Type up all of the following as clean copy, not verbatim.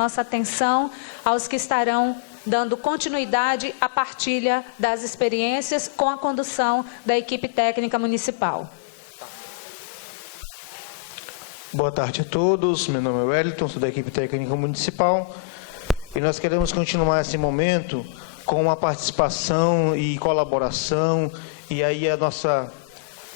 nossa atenção aos que estarão dando continuidade à partilha das experiências com a condução da equipe técnica municipal. Boa tarde a todos, meu nome é Wellington, sou da equipe técnica municipal e nós queremos continuar esse momento com uma participação e colaboração e aí a nossa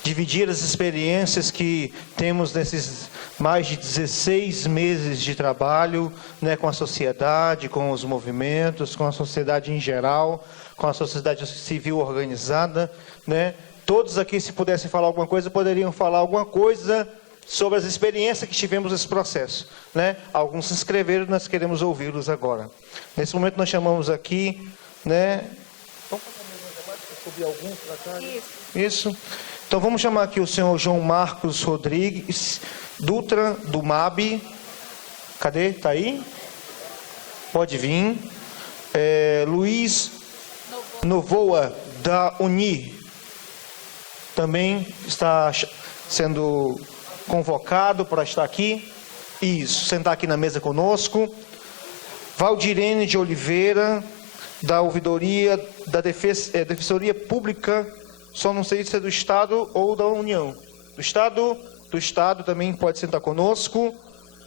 dividir as experiências que temos nesses mais de 16 meses de trabalho, né, com a sociedade, com os movimentos, com a sociedade em geral, com a sociedade civil organizada, né? Todos aqui, se pudessem falar alguma coisa, poderiam falar alguma coisa sobre as experiências que tivemos nesse processo, né? Alguns se inscreveram, nós queremos ouvi-los agora. Nesse momento nós chamamos aqui, né? Vamos subir alguns para cá? Isso. Então vamos chamar aqui o senhor João Marcos Rodrigues Dutra, do MAB. Cadê? Está aí? Pode vir. Luiz Novoa, da Uni. Também está sendo convocado para estar aqui. Isso, sentar aqui na mesa conosco. Valdirene de Oliveira, da Ouvidoria da Defensoria Pública. Só não sei se é do Estado ou da União. Do Estado também pode sentar conosco.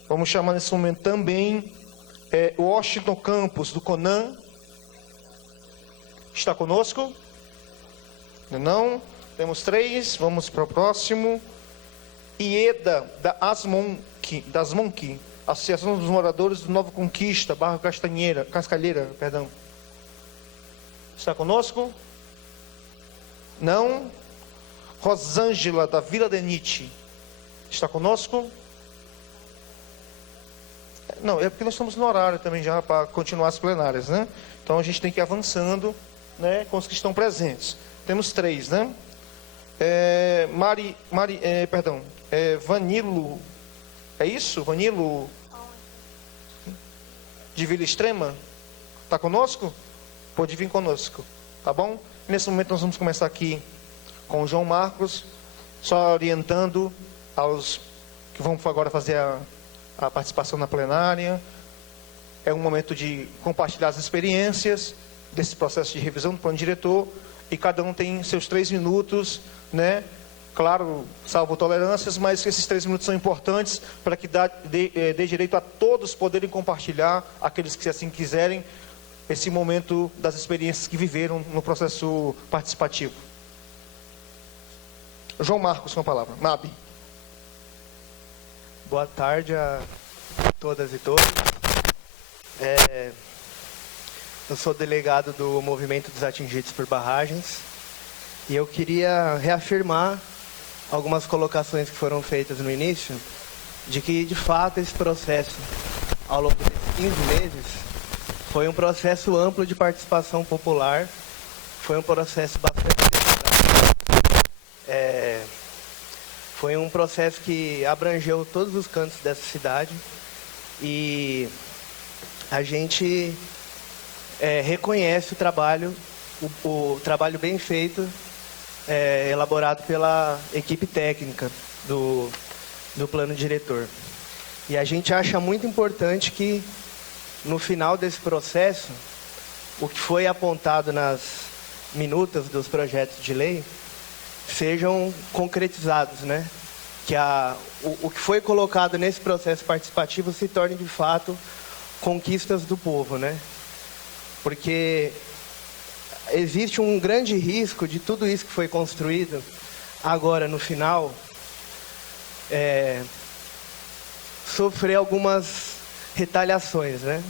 Vamos chamar nesse momento também Washington Campos, do CONAN. Está conosco? Não? Temos 3. Vamos para o próximo. Ieda, da Asmonque, Associação dos Moradores do Nova Conquista, Barra Cascalheira. Está conosco? Não. Rosângela, da Vila Denite. Está conosco? Não, é porque nós estamos no horário também já para continuar as plenárias, né? Então a gente tem que ir avançando, né, com os que estão presentes. Temos 3, né? Vanilo. É isso? Vanilo? De Vila Extrema? Está conosco? Pode vir conosco, tá bom? Nesse momento nós vamos começar aqui com o João Marcos, só orientando aos que vão agora fazer a participação na plenária. É um momento de compartilhar as experiências desse processo de revisão do plano diretor e cada um tem seus 3 minutos, né? Claro, salvo tolerâncias, mas esses 3 minutos são importantes para que dê direito a todos poderem compartilhar, aqueles que assim quiserem, esse momento das experiências que viveram no processo participativo. João Marcos, com a palavra. MAB. Boa tarde a todas e todos. Eu sou delegado do Movimento dos Atingidos por Barragens e eu queria reafirmar algumas colocações que foram feitas no início, de que, de fato, esse processo, ao longo desses 15 meses, foi um processo amplo de participação popular, foi um processo bastante democrático. Foi um processo que abrangeu todos os cantos dessa cidade e a gente reconhece o trabalho bem feito, elaborado pela equipe técnica do plano diretor. E a gente acha muito importante que, no final desse processo, o que foi apontado nas minutas dos projetos de lei sejam concretizados, né? Que o que foi colocado nesse processo participativo se torne, de fato, conquistas do povo, né? Porque existe um grande risco de tudo isso que foi construído agora, no final, sofrer algumas retaliações, né?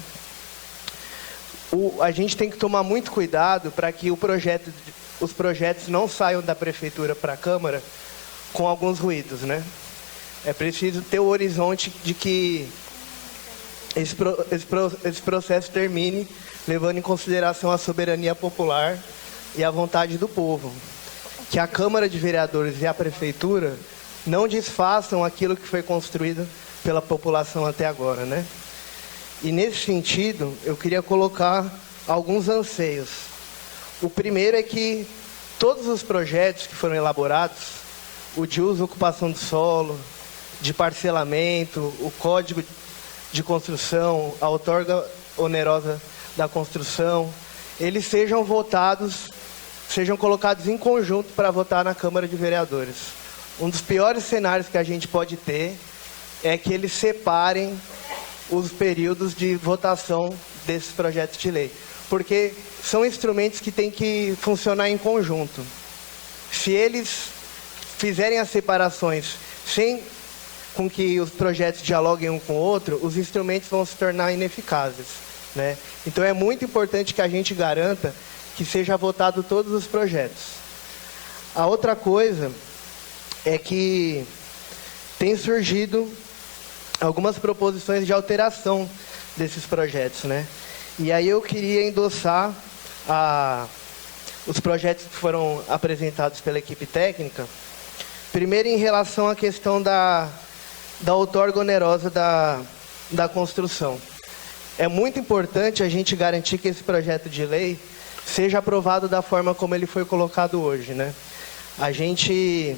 A gente tem que tomar muito cuidado para que os projetos não saiam da prefeitura para a Câmara com alguns ruídos, né? É preciso ter o horizonte de que esse processo termine levando em consideração a soberania popular e a vontade do povo. Que a Câmara de Vereadores e a Prefeitura não desfaçam aquilo que foi construído pela população até agora, né? E nesse sentido, eu queria colocar alguns anseios. O primeiro é que todos os projetos que foram elaborados, o de uso e ocupação do solo, de parcelamento, o código de construção, a outorga onerosa da construção, eles sejam votados, sejam colocados em conjunto para votar na Câmara de Vereadores. Um dos piores cenários que a gente pode ter é que eles separem os períodos de votação desses projetos de lei, porque são instrumentos que têm que funcionar em conjunto. Se eles fizerem as separações sem com que os projetos dialoguem um com o outro, os instrumentos vão se tornar ineficazes, né? Então é muito importante que a gente garanta que seja votado todos os projetos. A outra coisa é que tem surgido algumas proposições de alteração desses projetos, né? E aí eu queria endossar os projetos que foram apresentados pela equipe técnica. Primeiro, em relação à questão da outorga onerosa da construção. É muito importante a gente garantir que esse projeto de lei seja aprovado da forma como ele foi colocado hoje, né? A gente,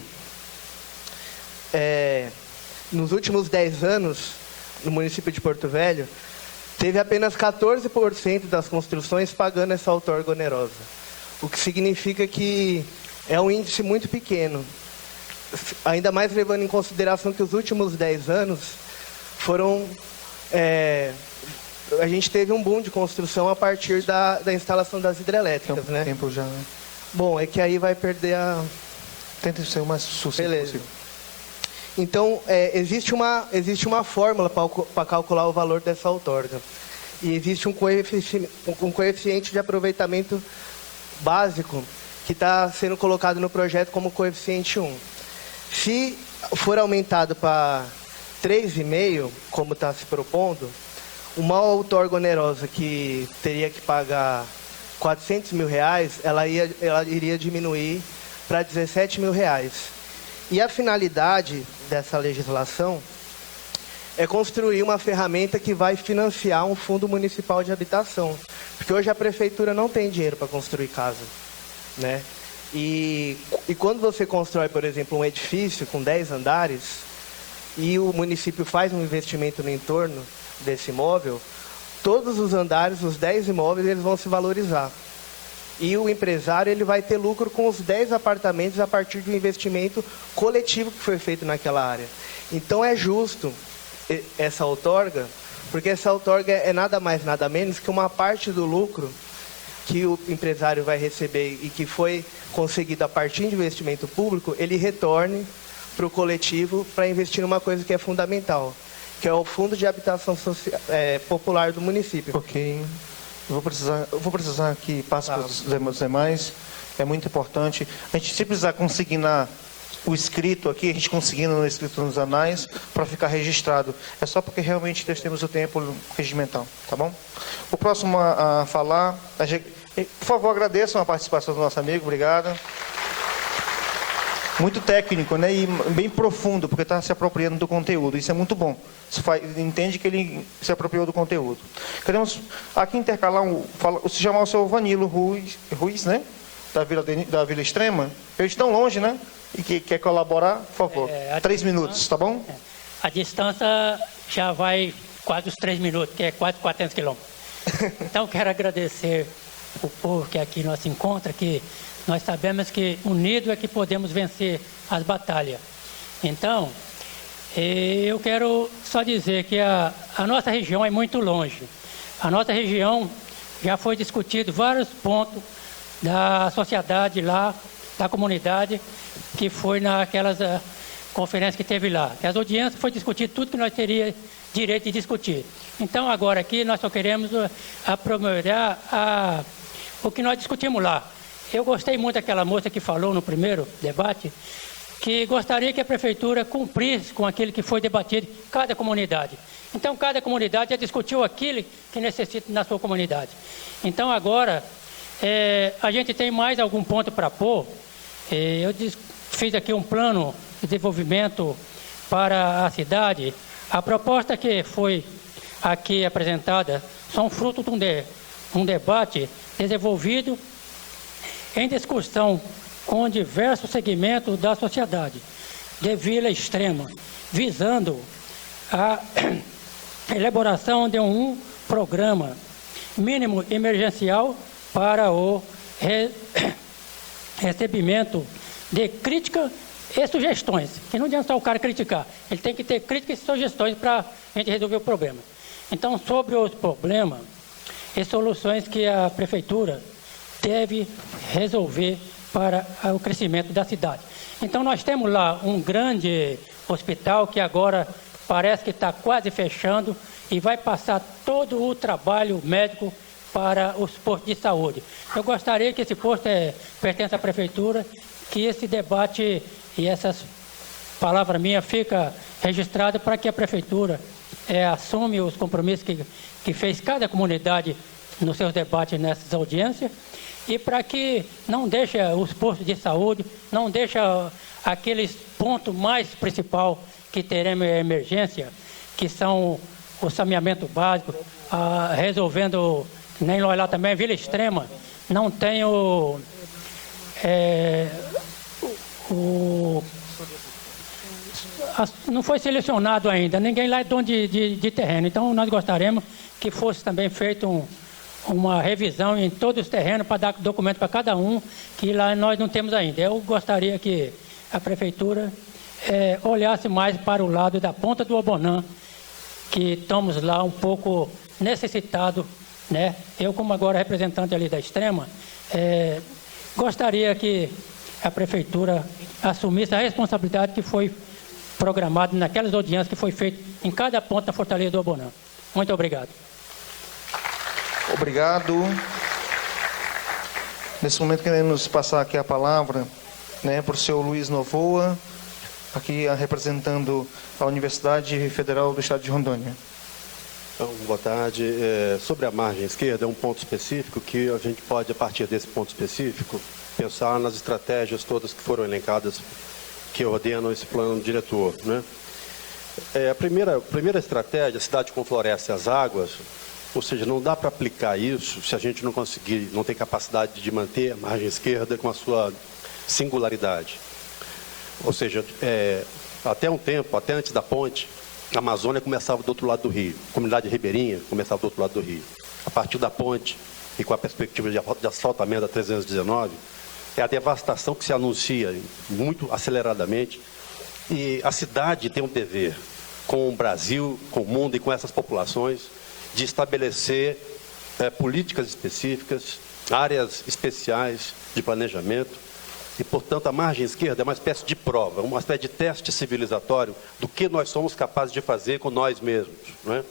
nos últimos 10 anos, no município de Porto Velho, teve apenas 14% das construções pagando essa outorga onerosa, o que significa que é um índice muito pequeno, ainda mais levando em consideração que os últimos 10 anos foram... a gente teve um boom de construção a partir da instalação das hidrelétricas, né? Tempo já, né? Bom, é que aí vai perder a... Tenta ser o mais sucinto possível. Então, existe uma fórmula para calcular o valor dessa outorga. E existe um coeficiente de aproveitamento básico que está sendo colocado no projeto como coeficiente 1. Se for aumentado para 3,5, como está se propondo, uma outorga onerosa que teria que pagar R$400 mil, ela iria diminuir para R$17 mil. E a finalidade dessa legislação é construir uma ferramenta que vai financiar um fundo municipal de habitação. Porque hoje a prefeitura não tem dinheiro para construir casa, né? E quando você constrói, por exemplo, um edifício com 10 andares e o município faz um investimento no entorno desse imóvel, todos os andares, os 10 imóveis, eles vão se valorizar. E o empresário ele vai ter lucro com os 10 apartamentos a partir do investimento coletivo que foi feito naquela área. Então é justo essa outorga, porque essa outorga é nada mais, nada menos que uma parte do lucro que o empresário vai receber e que foi conseguido a partir de investimento público, ele retorne para o coletivo para investir numa coisa que é fundamental, que é o Fundo de Habitação Popular do município. Ok. Eu vou precisar que passe para os demais. É muito importante. A gente, se precisar consignar o escrito aqui, a gente conseguindo no escrito nos anais, para ficar registrado. É só porque realmente nós temos o tempo regimental, tá bom? O próximo a falar... Por favor, agradeçam a participação do nosso amigo. Obrigado. Muito técnico, né? E bem profundo, porque está se apropriando do conteúdo. Isso é muito bom. Entende que ele se apropriou do conteúdo. Queremos aqui intercalar, se chamar o senhor Vanilo Ruiz, né? Da Vila Extrema. Eles estão longe, né? E que quer colaborar, por favor. 3 minutos, tá bom? A distância já vai quase os 3 minutos, que é quase 400 quilômetros. Então, quero agradecer o povo que aqui nos encontra, que nós sabemos que unido é que podemos vencer as batalhas. Então, eu quero só dizer que a nossa região é muito longe. A nossa região já foi discutido vários pontos da sociedade lá, da comunidade, que foi naquelas conferências que teve lá. As audiências foi discutido tudo que nós teríamos direito de discutir. Então, agora aqui, nós só queremos aprimorar o que nós discutimos lá. Eu gostei muito daquela moça que falou no primeiro debate, que gostaria que a prefeitura cumprisse com aquilo que foi debatido em cada comunidade. Então, cada comunidade já discutiu aquilo que necessita na sua comunidade. Então, agora, a gente tem mais algum ponto para pôr. Eu fiz aqui um plano de desenvolvimento para a cidade. A proposta que foi aqui apresentada são fruto de um debate desenvolvido em discussão com diversos segmentos da sociedade de Vila Extrema, visando elaboração de um programa mínimo emergencial para o recebimento de crítica e sugestões, que não adianta só o cara criticar, ele tem que ter críticas e sugestões para a gente resolver o problema. Então, sobre os problemas e soluções que a Prefeitura deve resolver para o crescimento da cidade. Então, nós temos lá um grande hospital que agora parece que está quase fechando e vai passar todo o trabalho médico para os postos de saúde. Eu gostaria que esse posto pertence à Prefeitura, que esse debate e essas palavras minhas fica registrado para que a Prefeitura assume os compromissos que fez cada comunidade nos seus debates nessas audiências e para que não deixe os postos de saúde, não deixe aqueles pontos mais principais que teremos em emergência, que são o saneamento básico, resolvendo, nem lá também, Vila Extrema, não tem não foi selecionado ainda, ninguém lá é dono de terreno, então nós gostaríamos que fosse também feito uma revisão em todos os terrenos para dar documento para cada um, que lá nós não temos ainda. Eu gostaria que a Prefeitura olhasse mais para o lado da Ponta do Abonã, que estamos lá um pouco necessitados, né? Eu, como agora representante ali da Extrema, gostaria que a Prefeitura assumisse a responsabilidade que foi programada naquelas audiências que foi feita em cada ponto da Fortaleza do Abonã. Muito obrigado. Obrigado. Nesse momento queremos passar aqui a palavra, né, para o senhor Luiz Novoa, aqui representando a Universidade Federal do Estado de Rondônia. Então, boa tarde. Sobre a margem esquerda, é um ponto específico que a gente pode, a partir desse ponto específico, pensar nas estratégias todas que foram elencadas, que ordenam esse plano diretor, né? A primeira estratégia, a cidade com floresta e as águas, ou seja, não dá para aplicar isso se a gente não conseguir, não tem capacidade de manter a margem esquerda com a sua singularidade. Ou seja, até um tempo, até antes da ponte, a Amazônia começava do outro lado do rio, a comunidade ribeirinha começava do outro lado do rio. A partir da ponte e com a perspectiva de asfaltamento da 319, é a devastação que se anuncia muito aceleradamente, e a cidade tem um dever com o Brasil, com o mundo e com essas populações de estabelecer políticas específicas, áreas especiais de planejamento, e, portanto, a margem esquerda é uma espécie de prova, uma espécie de teste civilizatório do que nós somos capazes de fazer com nós mesmos, não é?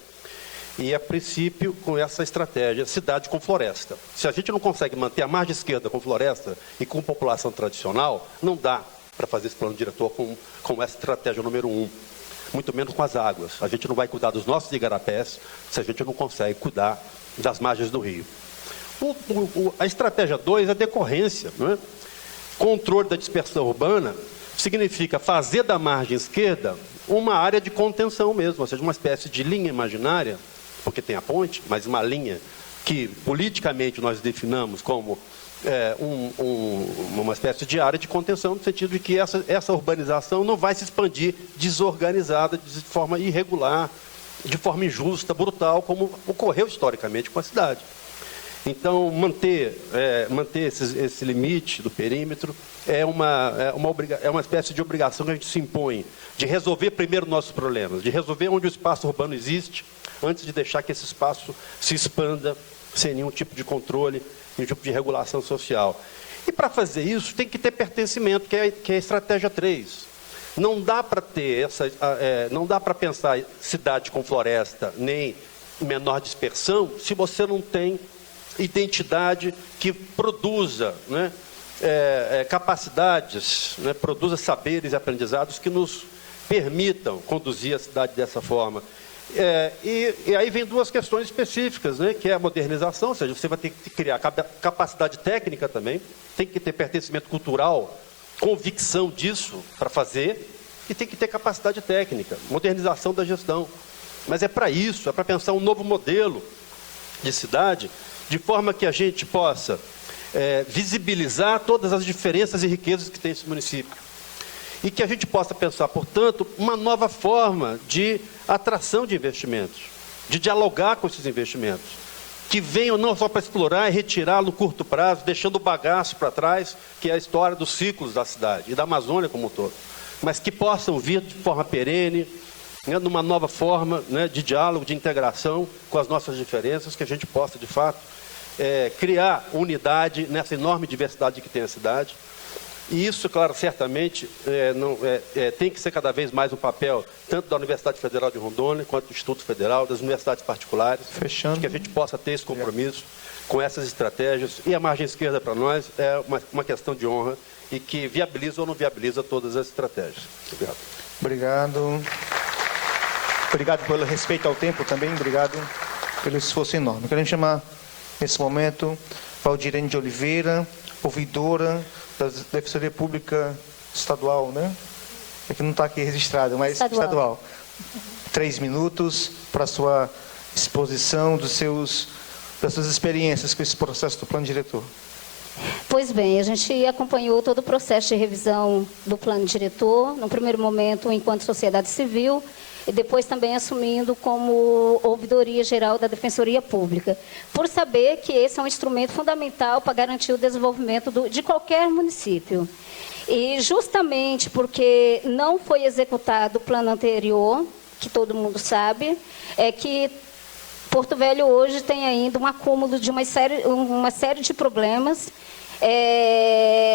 E, a princípio, com essa estratégia, cidade com floresta. Se a gente não consegue manter a margem esquerda com floresta e com população tradicional, não dá para fazer esse plano diretor com essa estratégia número 1. Muito menos com as águas. A gente não vai cuidar dos nossos igarapés se a gente não consegue cuidar das margens do rio. A estratégia 2 é decorrência, não é? Controle da dispersão urbana significa fazer da margem esquerda uma área de contenção mesmo, ou seja, uma espécie de linha imaginária, porque tem a ponte, mas uma linha que politicamente nós definamos como uma espécie de área de contenção, no sentido de que essa urbanização não vai se expandir desorganizada, de forma irregular, de forma injusta, brutal, como ocorreu historicamente com a cidade. Então, manter esse limite do perímetro é uma espécie de obrigação que a gente se impõe, de resolver primeiro nossos problemas, de resolver onde o espaço urbano existe, antes de deixar que esse espaço se expanda sem nenhum tipo de controle, nenhum tipo de regulação social. E para fazer isso, tem que ter pertencimento, que é a estratégia 3. Não dá para não dá para pensar cidade com floresta, nem menor dispersão, se você não tem identidade que produza, né, capacidades, né, produza saberes e aprendizados que nos permitam conduzir a cidade dessa forma. E aí vem duas questões específicas, né, que é a modernização, ou seja, você vai ter que criar capacidade técnica também, tem que ter pertencimento cultural, convicção disso para fazer, e tem que ter capacidade técnica, modernização da gestão. Mas é para isso, é para pensar um novo modelo de cidade, de forma que a gente possa visibilizar todas as diferenças e riquezas que tem esse município. E que a gente possa pensar, portanto, uma nova forma de atração de investimentos. de dialogar com esses investimentos, que venham não só para explorar e retirar no curto prazo, deixando o bagaço para trás, que é a história dos ciclos da cidade e da Amazônia como um todo, mas que possam vir de forma perene, né, numa nova forma, né, de diálogo, de integração com as nossas diferenças, que a gente possa, de fato, criar unidade nessa enorme diversidade que tem a cidade. E isso, claro, certamente tem que ser cada vez mais um papel tanto da Universidade Federal de Rondônia, quanto do Instituto Federal, das universidades particulares, que a gente possa ter esse compromisso com essas estratégias. E a margem esquerda, para nós, é uma questão de honra e que viabiliza ou não viabiliza todas as estratégias. Obrigado. Obrigado. Obrigado pelo respeito ao tempo também, obrigado pelo esforço enorme. Queremos chamar, nesse momento, Valdirene de Oliveira, ouvidora da Defensoria Pública Estadual, né? É que não está aqui registrado, mas estadual. 3 minutos para a sua exposição das suas experiências com esse processo do plano diretor. Pois bem, a gente acompanhou todo o processo de revisão do plano diretor, no primeiro momento enquanto sociedade civil, e depois também assumindo como ouvidoria geral da Defensoria Pública, por saber que esse é um instrumento fundamental para garantir o desenvolvimento de qualquer município. E justamente porque não foi executado o plano anterior, que todo mundo sabe, é que Porto Velho hoje tem ainda um acúmulo de uma série de problemas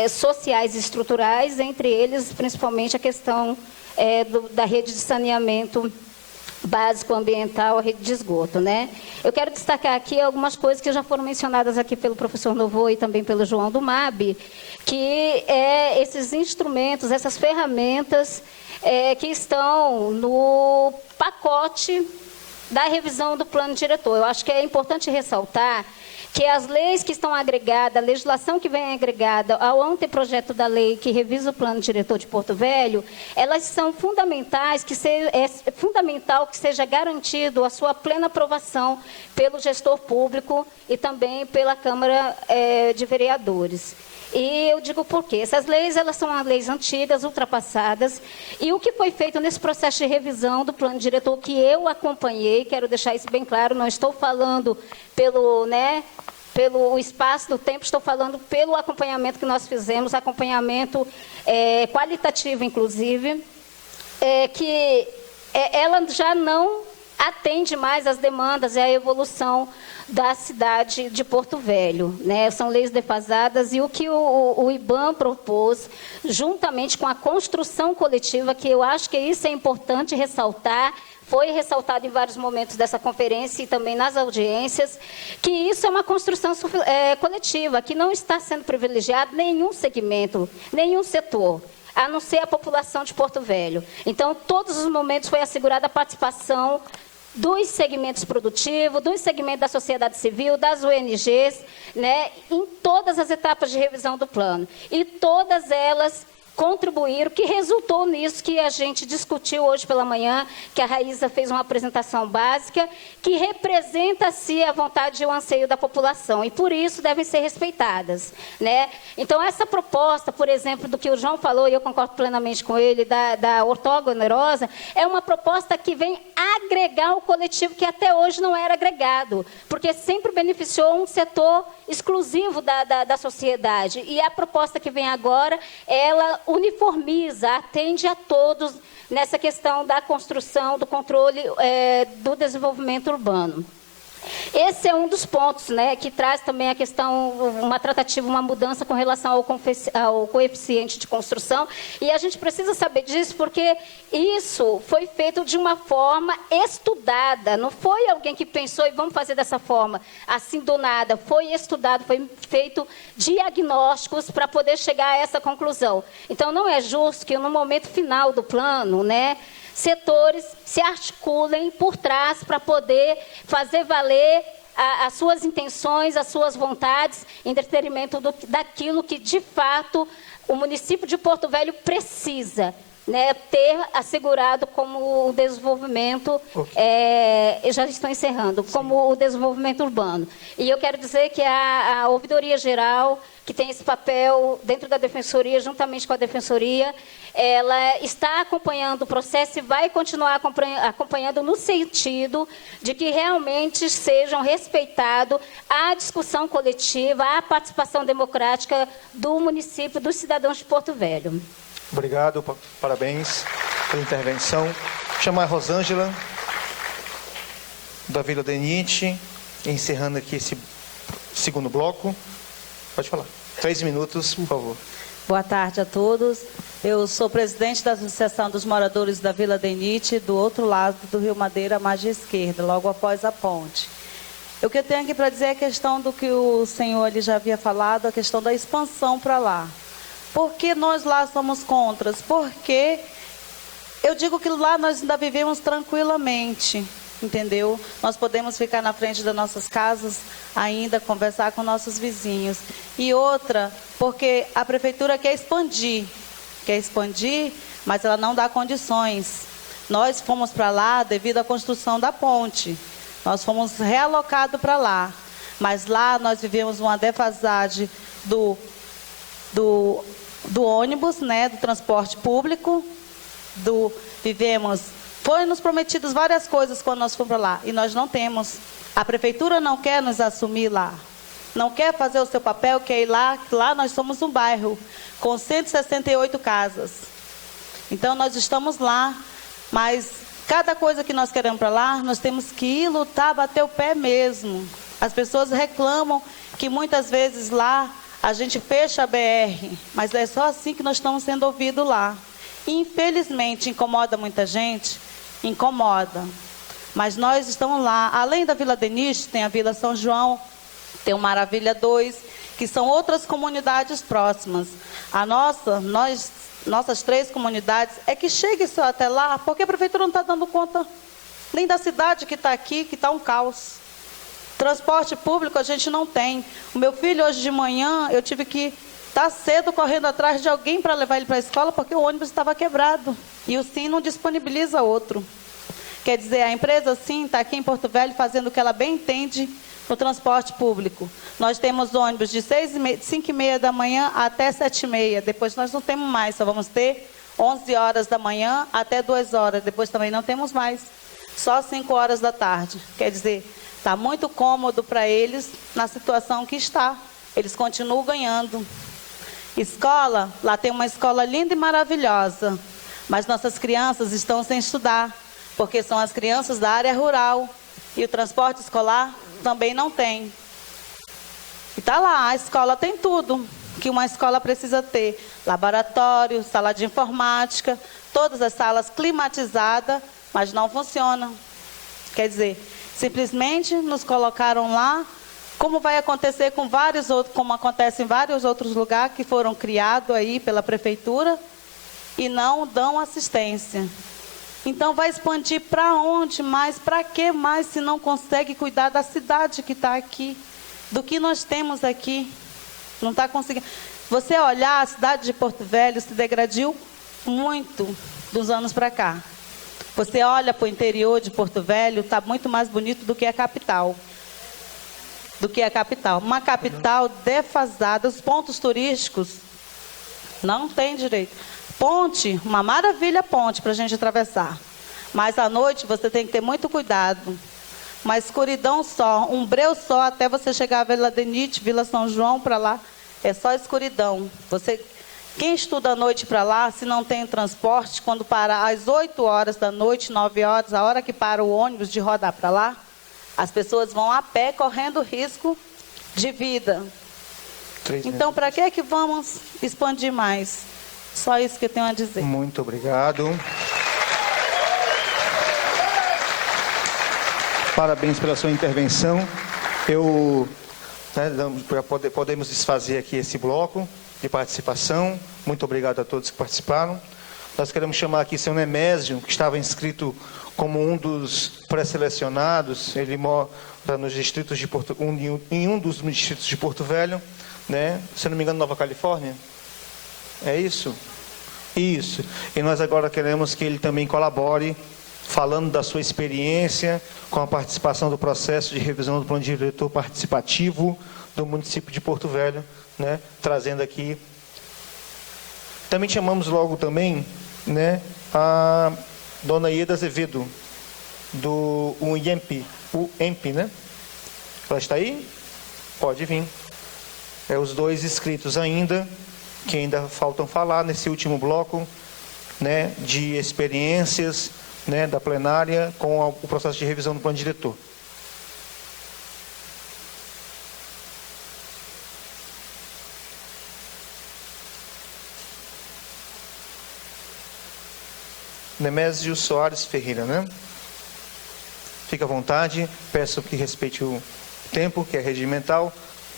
sociais e estruturais, entre eles, principalmente, a questão da rede de saneamento básico ambiental, a rede de esgoto, né? Eu quero destacar aqui algumas coisas que já foram mencionadas aqui pelo professor Novo e também pelo João do MAB, que esses instrumentos, essas ferramentas que estão no pacote da revisão do plano diretor. Eu acho que é importante ressaltar que as leis que estão agregadas, a legislação que vem agregada ao anteprojeto da lei que revisa o plano diretor de Porto Velho, elas são fundamentais, é fundamental que seja garantido a sua plena aprovação pelo gestor público e também pela Câmara de Vereadores. E eu digo por quê? Essas leis, elas são leis antigas, ultrapassadas, e o que foi feito nesse processo de revisão do plano diretor que eu acompanhei, quero deixar isso bem claro, não estou falando pelo espaço do tempo, estou falando pelo acompanhamento que nós fizemos, acompanhamento qualitativo, inclusive, que ela já não atende mais às demandas e à evolução da cidade de Porto Velho, né? São leis defasadas e o que o IBAM propôs, juntamente com a construção coletiva, que eu acho que isso é importante ressaltar, foi ressaltado em vários momentos dessa conferência e também nas audiências, que isso é uma construção coletiva, que não está sendo privilegiado nenhum segmento, nenhum setor, a não ser a população de Porto Velho. Então, todos os momentos foi assegurada a participação dos segmentos produtivos, dos segmentos da sociedade civil, das ONGs, né, em todas as etapas de revisão do plano. E todas elas contribuíram, que resultou nisso que a gente discutiu hoje pela manhã, que a Raíza fez uma apresentação básica, que representa-se a vontade e o anseio da população, e por isso devem ser respeitadas, né? Então, essa proposta, por exemplo, do que o João falou, e eu concordo plenamente com ele, da ortoga onerosa, é uma proposta que vem agregar o coletivo que até hoje não era agregado, porque sempre beneficiou um setor exclusivo da sociedade. E a proposta que vem agora, ela uniformiza, atende a todos nessa questão da construção, do controle do desenvolvimento urbano. Esse é um dos pontos, né, que traz também a questão, uma tratativa, uma mudança com relação ao coeficiente de construção. E a gente precisa saber disso porque isso foi feito de uma forma estudada. Não foi alguém que pensou e vamos fazer dessa forma, assim do nada. Foi estudado, foi feito diagnósticos para poder chegar a essa conclusão. Então, não é justo que no momento final do plano, né, setores se articulem por trás para poder fazer valer as suas intenções, as suas vontades, em detrimento daquilo que, de fato, o município de Porto Velho precisa. né, ter assegurado como o desenvolvimento, eu já estou encerrando, como o desenvolvimento urbano. E eu quero dizer que a Ouvidoria Geral, que tem esse papel dentro da Defensoria, juntamente com a Defensoria, ela está acompanhando o processo e vai continuar acompanhando no sentido de que realmente sejam respeitados a discussão coletiva, a participação democrática do município, dos cidadãos de Porto Velho. Obrigado, parabéns pela intervenção. Chamar a Rosângela, da Vila DENIT, encerrando aqui esse segundo bloco. Pode falar. 3 minutos, por favor. Boa tarde a todos. Eu sou presidente da Associação dos Moradores da Vila DENIT, do outro lado do Rio Madeira, à margem esquerda, logo após a ponte. O que eu tenho aqui para dizer é a questão do que o senhor ali já havia falado, a questão da expansão para lá. Por que nós lá somos contras? Porque eu digo que lá nós ainda vivemos tranquilamente, entendeu? Nós podemos ficar na frente das nossas casas ainda, conversar com nossos vizinhos. E outra, porque a prefeitura quer expandir, mas ela não dá condições. Nós fomos para lá devido à construção da ponte. Nós fomos realocados para lá, mas lá nós vivemos uma defasagem do ônibus, né, do transporte público, foi nos prometidas várias coisas quando nós fomos para lá, e nós não temos. A prefeitura não quer nos assumir lá, não quer fazer o seu papel, quer ir lá nós somos um bairro com 168 casas. Então nós estamos lá, mas cada coisa que nós queremos para lá, nós temos que ir lutar, bater o pé mesmo. As pessoas reclamam que muitas vezes lá a gente fecha a BR, mas é só assim que nós estamos sendo ouvidos lá. E, infelizmente, incomoda muita gente, incomoda. Mas nós estamos lá, além da Vila DENIT, tem a Vila São João, tem o Maravilha 2, que são outras comunidades próximas. Nossas 3 comunidades, é que chegue só até lá, porque a prefeitura não está dando conta nem da cidade que está aqui, que está um caos. Transporte público a gente não tem. O meu filho hoje de manhã, eu tive que estar cedo correndo atrás de alguém para levar ele para a escola, porque o ônibus estava quebrado. E o SIM não disponibiliza outro. Quer dizer, a empresa SIM está aqui em Porto Velho fazendo o que ela bem entende no transporte público. Nós temos ônibus de 5h30 da manhã até 7h30. Depois nós não temos mais, só vamos ter 11 horas da manhã até 2 horas. Depois também não temos mais. Só 5 horas da tarde. Quer dizer, está muito cômodo para eles na situação que está. Eles continuam ganhando. Escola, lá tem uma escola linda e maravilhosa, mas nossas crianças estão sem estudar, porque são as crianças da área rural. E o transporte escolar também não tem. E está lá, a escola tem tudo que uma escola precisa ter. Laboratório, sala de informática, todas as salas climatizadas, mas não funcionam. Quer dizer, simplesmente nos colocaram lá, como vai acontecer com vários outros, como acontece em vários outros lugares que foram criados aí pela prefeitura e não dão assistência. Então vai expandir para onde mais, para que mais, se não consegue cuidar da cidade que está aqui, do que nós temos aqui, não está conseguindo. Você olhar, a cidade de Porto Velho se degradou muito dos anos para cá. Você olha para o interior de Porto Velho, está muito mais bonito do que a capital. Uma capital defasada, os pontos turísticos não tem direito. Ponte, uma maravilha ponte para a gente atravessar. Mas à noite você tem que ter muito cuidado. Uma escuridão só, um breu só, até você chegar à Vila DENIT, Vila São João, para lá, é só escuridão. Quem estuda à noite para lá, se não tem transporte, quando para às 8 horas da noite, 9 horas, a hora que para o ônibus de rodar para lá, as pessoas vão a pé correndo risco de vida. Então, para que vamos expandir mais? Só isso que eu tenho a dizer. Muito obrigado. Parabéns pela sua intervenção. Podemos desfazer aqui esse bloco de participação. Muito obrigado a todos que participaram. Nós queremos chamar aqui o senhor Nemésio, que estava inscrito como um dos pré-selecionados. Ele mora nos distritos de em um dos distritos de Porto Velho, né? Se não me engano, Nova Califórnia. É isso? Isso. E nós agora queremos que ele também colabore, falando da sua experiência, com a participação do processo de revisão do plano diretor participativo do município de Porto Velho, né? Trazendo aqui. Também chamamos logo também, né, a dona Ieda Azevedo, do UEMP, né? Ela está aí? Pode vir. Os dois inscritos ainda, que ainda faltam falar nesse último bloco, né, de experiências, né, da plenária com o processo de revisão do plano diretor. Nemésio Soares Ferreira, né? Fica à vontade, peço que respeite o tempo, que é regimental.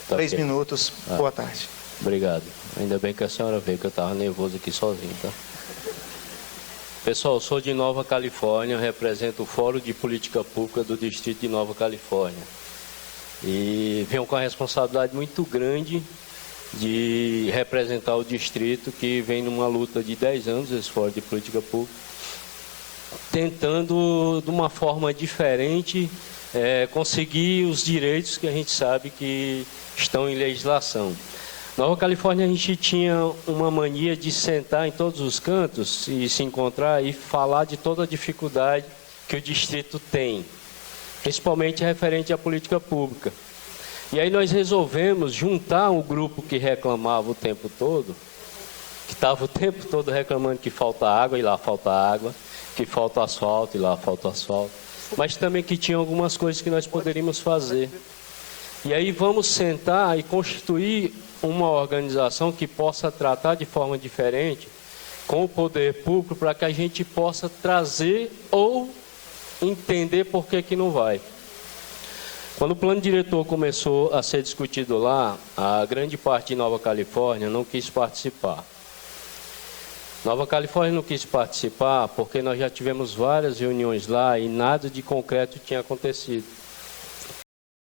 Tá 3 ok. minutos. Boa tarde. Obrigado. Ainda bem que a senhora veio, que eu estava nervoso aqui sozinho, tá? Pessoal, eu sou de Nova Califórnia, represento o Fórum de Política Pública do Distrito de Nova Califórnia. E venho com a responsabilidade muito grande de representar o distrito, que vem numa luta de 10 anos, esse Fórum de Política Pública, tentando, de uma forma diferente, conseguir os direitos que a gente sabe que estão em legislação. Nova Califórnia, a gente tinha uma mania de sentar em todos os cantos e se encontrar e falar de toda a dificuldade que o distrito tem, principalmente referente à política pública. E aí nós resolvemos juntar um grupo que reclamava o tempo todo, que estava o tempo todo reclamando que falta água, e lá falta água, que falta asfalto, e lá falta asfalto, mas também que tinha algumas coisas que nós poderíamos fazer. E aí vamos sentar e constituir uma organização que possa tratar de forma diferente com o poder público, para que a gente possa trazer ou entender por que não vai. Quando o plano diretor começou a ser discutido lá, a grande parte de Nova Califórnia não quis participar. Nova Califórnia não quis participar porque nós já tivemos várias reuniões lá e nada de concreto tinha acontecido.